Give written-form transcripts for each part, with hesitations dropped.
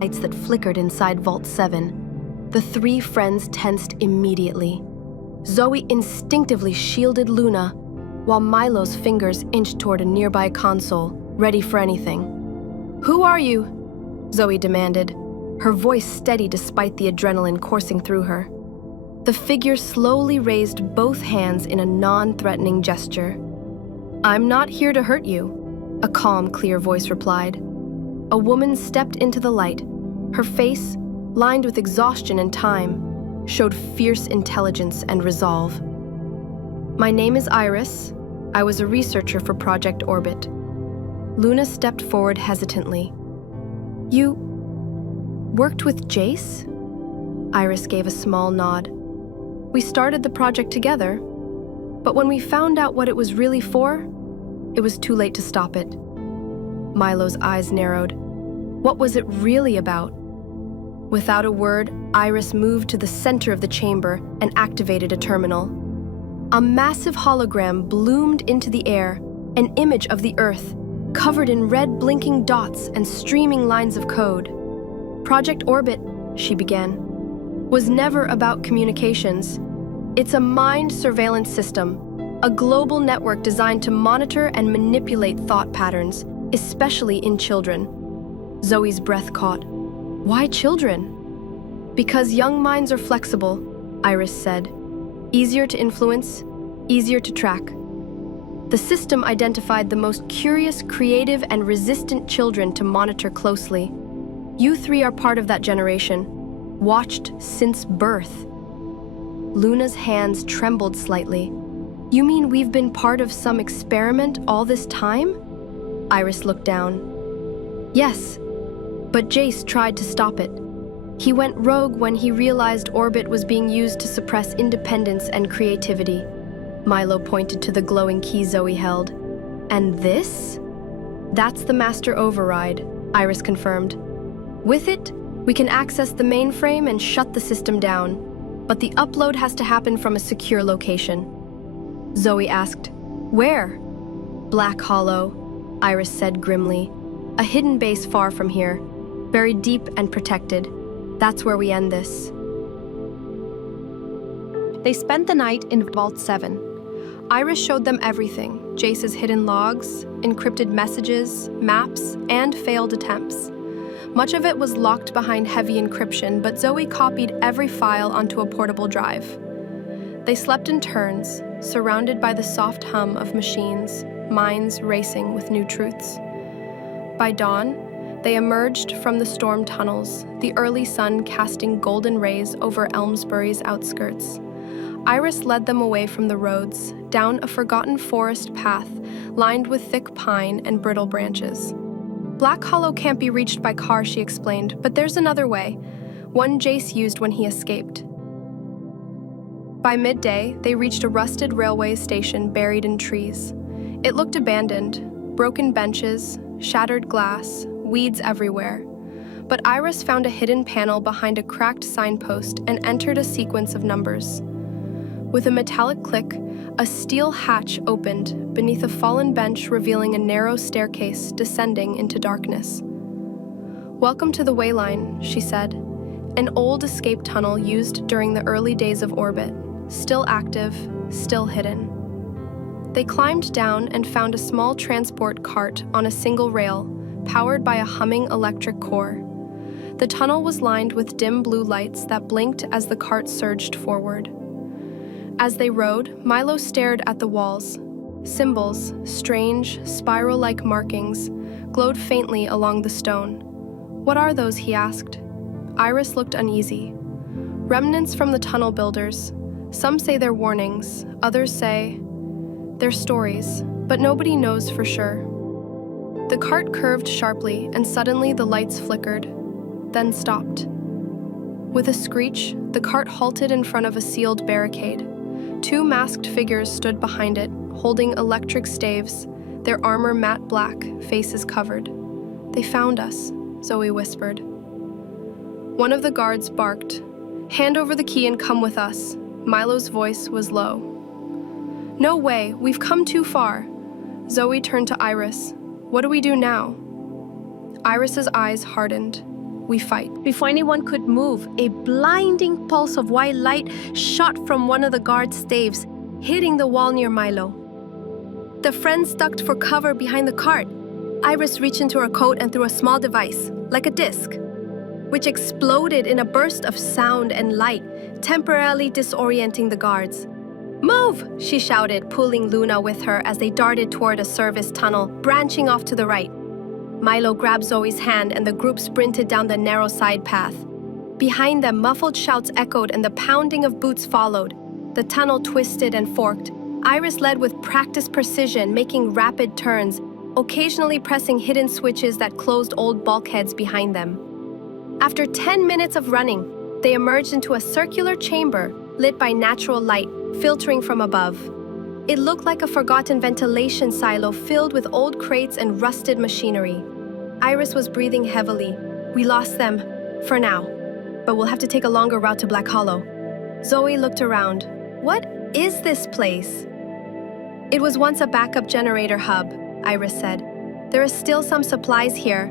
lights that flickered inside Vault 7. The three friends tensed immediately. Zoey instinctively shielded Luna, while Milo's fingers inched toward a nearby console, ready for anything. "Who are you?" Zoey demanded, her voice steady despite the adrenaline coursing through her. The figure slowly raised both hands in a non-threatening gesture. "I'm not here to hurt you," a calm, clear voice replied. A woman stepped into the light. Her face, lined with exhaustion and time, showed fierce intelligence and resolve. "My name is Iris. I was a researcher for Project Orbit." Luna stepped forward hesitantly. "You worked with Jace?" Iris gave a small nod. "We started the project together, but when we found out what it was really for, it was too late to stop it." Milo's eyes narrowed. What was it really about? Without a word, Iris moved to the center of the chamber and activated a terminal. A massive hologram bloomed into the air, an image of the Earth, covered in red blinking dots and streaming lines of code. "Project Orbit," she began, "was never about communications. It's a mind surveillance system, a global network designed to monitor and manipulate thought patterns, especially in children." Zoe's breath caught. "Why children?" "Because young minds are flexible," Iris said. "Easier to influence, easier to track." The system identified the most curious, creative, and resistant children to monitor closely. You three are part of that generation, watched since birth. Luna's hands trembled slightly. "You mean we've been part of some experiment all this time?" Iris looked down. "Yes, but Jace tried to stop it. He went rogue when he realized Orbit was being used to suppress independence and creativity." Milo pointed to the glowing key Zoe held. "And this?" "That's the Master Override," Iris confirmed. "With it, we can access the mainframe and shut the system down, but the upload has to happen from a secure location." Zoe asked, "Where?" "Black Hollow," Iris said grimly. "A hidden base far from here, buried deep and protected. That's where we end this." They spent the night in Vault 7. Iris showed them everything: Jace's hidden logs, encrypted messages, maps, and failed attempts. Much of it was locked behind heavy encryption, but Zoe copied every file onto a portable drive. They slept in turns, surrounded by the soft hum of machines, minds racing with new truths. By dawn, they emerged from the storm tunnels, the early sun casting golden rays over Elmsbury's outskirts. Iris led them away from the roads, down a forgotten forest path lined with thick pine and brittle branches. "Black Hollow can't be reached by car," she explained, "but there's another way, one Jace used when he escaped." By midday, they reached a rusted railway station buried in trees. It looked abandoned, broken benches, shattered glass, weeds everywhere. But Iris found a hidden panel behind a cracked signpost and entered a sequence of numbers. With a metallic click, a steel hatch opened beneath a fallen bench, revealing a narrow staircase descending into darkness. "Welcome to the Wayline," she said. An old escape tunnel used during the early days of Orbit, still active, still hidden. They climbed down and found a small transport cart on a single rail, powered by a humming electric core. The tunnel was lined with dim blue lights that blinked as the cart surged forward. As they rode, Milo stared at the walls. Symbols, strange, spiral-like markings, glowed faintly along the stone. "What are those?" he asked. Iris looked uneasy. "Remnants from the tunnel builders. Some say they're warnings, others say they're stories, but nobody knows for sure." The cart curved sharply, and suddenly the lights flickered, then stopped. With a screech, the cart halted in front of a sealed barricade. Two masked figures stood behind it, holding electric staves, their armor matte black, faces covered. "They found us," Zoe whispered. One of the guards barked, "Hand over the key and come with us." Milo's voice was low. "No way, we've come too far." Zoe turned to Iris. "What do we do now?" Iris's eyes hardened. We fight. Before anyone could move, a blinding pulse of white light shot from one of the guard's staves, hitting the wall near Milo. The friends ducked for cover behind the cart. Iris reached into her coat and threw a small device, like a disc, which exploded in a burst of sound and light, temporarily disorienting the guards. "Move!" she shouted, pulling Luna with her as they darted toward a service tunnel, branching off to the right. Milo grabbed Zoe's hand and the group sprinted down the narrow side path. Behind them, muffled shouts echoed and the pounding of boots followed. The tunnel twisted and forked. Iris led with practiced precision, making rapid turns, occasionally pressing hidden switches that closed old bulkheads behind them. After 10 minutes of running, they emerged into a circular chamber lit by natural light filtering from above. It looked like a forgotten ventilation silo filled with old crates and rusted machinery. Iris was breathing heavily. "We lost them, for now, but we'll have to take a longer route to Black Hollow." Zoe looked around. "What is this place?" "It was once a backup generator hub," Iris said. "There are still some supplies here."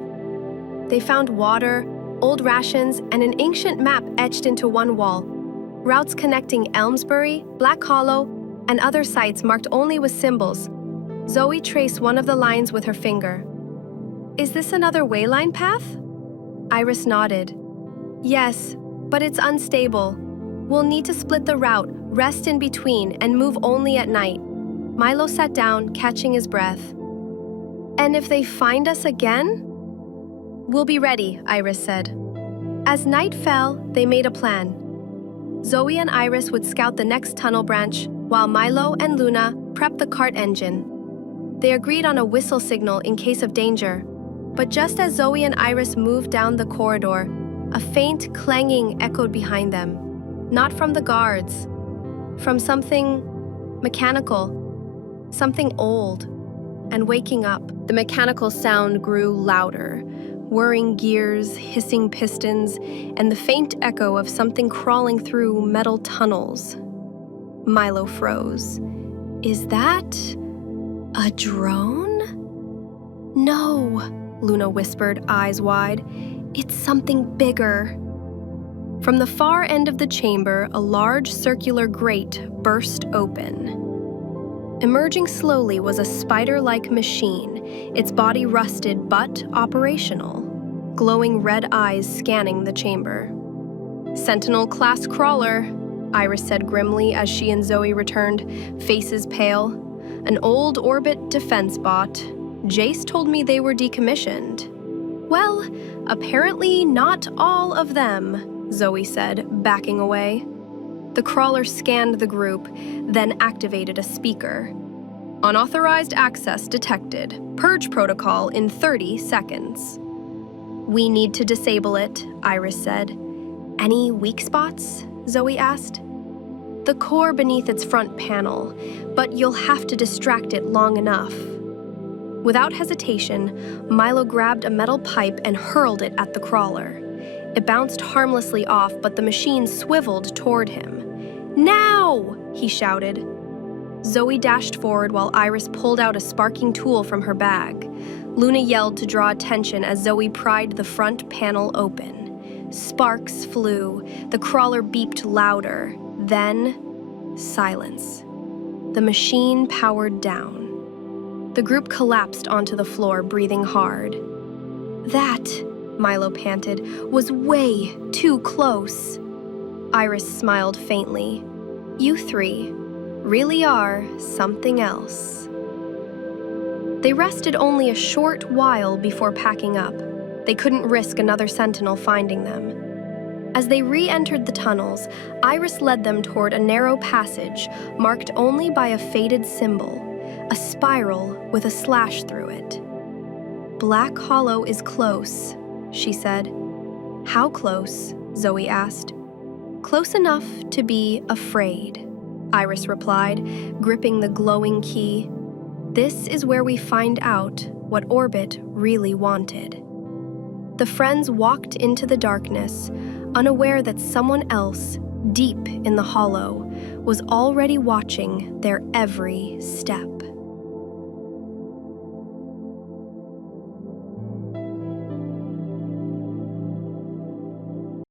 They found water, old rations, and an ancient map etched into one wall. Routes connecting Elmsbury, Black Hollow, and other sites marked only with symbols. Zoe traced one of the lines with her finger. "Is this another wayline path?" Iris nodded. "Yes, but it's unstable. We'll need to split the route, rest in between, and move only at night." Milo sat down, catching his breath. "And if they find us again?" "We'll be ready," Iris said. As night fell, they made a plan. Zoe and Iris would scout the next tunnel branch, while Milo and Luna prepped the cart engine. They agreed on a whistle signal in case of danger, but just as Zoe and Iris moved down the corridor, a faint clanging echoed behind them. Not from the guards, from something mechanical, something old, and waking up. The mechanical sound grew louder, whirring gears, hissing pistons, and the faint echo of something crawling through metal tunnels. Milo froze. "Is that a drone?" "No," Luna whispered, eyes wide. "It's something bigger." From the far end of the chamber, a large circular grate burst open. Emerging slowly was a spider-like machine, its body rusted but operational, glowing red eyes scanning the chamber. "Sentinel-class crawler," Iris said grimly as she and Zoe returned, faces pale. "An old orbit defense bot. Jace told me they were decommissioned." "Well, apparently not all of them," Zoe said, backing away. The crawler scanned the group, then activated a speaker. "Unauthorized access detected. Purge protocol in 30 seconds. "We need to disable it," Iris said. "Any weak spots?" Zoe asked. "The core beneath its front panel, but you'll have to distract it long enough." Without hesitation, Milo grabbed a metal pipe and hurled it at the crawler. It bounced harmlessly off, but the machine swiveled toward him. "Now!" he shouted. Zoe dashed forward while Iris pulled out a sparking tool from her bag. Luna yelled to draw attention as Zoe pried the front panel open. Sparks flew. The crawler beeped louder. Then, silence. The machine powered down. The group collapsed onto the floor, breathing hard. "That," Milo panted, "was way too close." Iris smiled faintly. "You three really are something else." They rested only a short while before packing up. They couldn't risk another sentinel finding them. As they re-entered the tunnels, Iris led them toward a narrow passage marked only by a faded symbol, a spiral with a slash through it. "Black Hollow is close," she said. "How close?" Zoe asked. "Close enough to be afraid," Iris replied, gripping the glowing key. "This is where we find out what Orbit really wanted." The friends walked into the darkness, unaware that someone else, deep in the hollow, was already watching their every step.